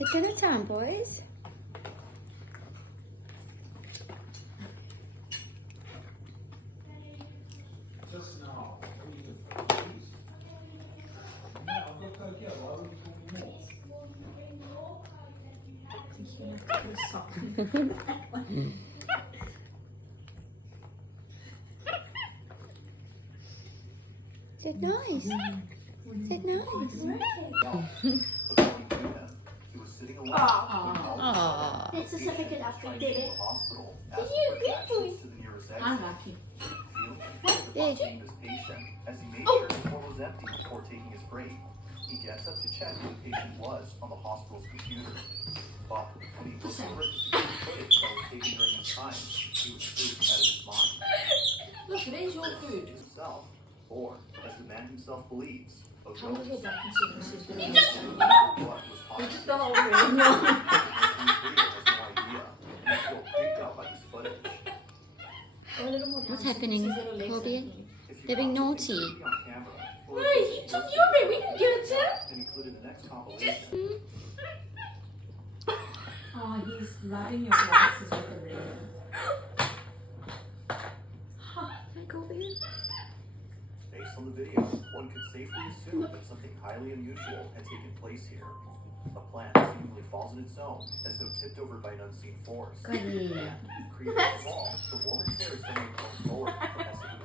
It's dinner time, boys. Just now. I've got Coke here. Why would you call me more? I think you have to put something. Is it nice? Is it nice? He was sitting alone. Aww. It's a certificate after you did it. Hospital. Did you get to it? To the nearest I'm exit. lucky. Seeing this patient as he made sure his form was empty before taking his break. He gets up to check who the patient was on the hospital's computer. But when he looked over at the security footage that was taken during this time, he was spooked out of his mind. Look, it is your food. Himself, or as the man himself believes, a Come to ghost. your back and see this is really What was You possible? just the whole room. Has no idea. He's still freaked out by this footage. What's happening, Colby? They're being naughty. Hey, you took your bit. We didn't give it to him. And included the next compilation. Oh, he's lighting your glasses with a ring. Hey, Colby. Based on the video, one could safely assume that something highly unusual had taken place here. A plant seemingly falls in its own, as though tipped over by an unseen force. Creepy of all, the woman's hair is suddenly blown forward, as if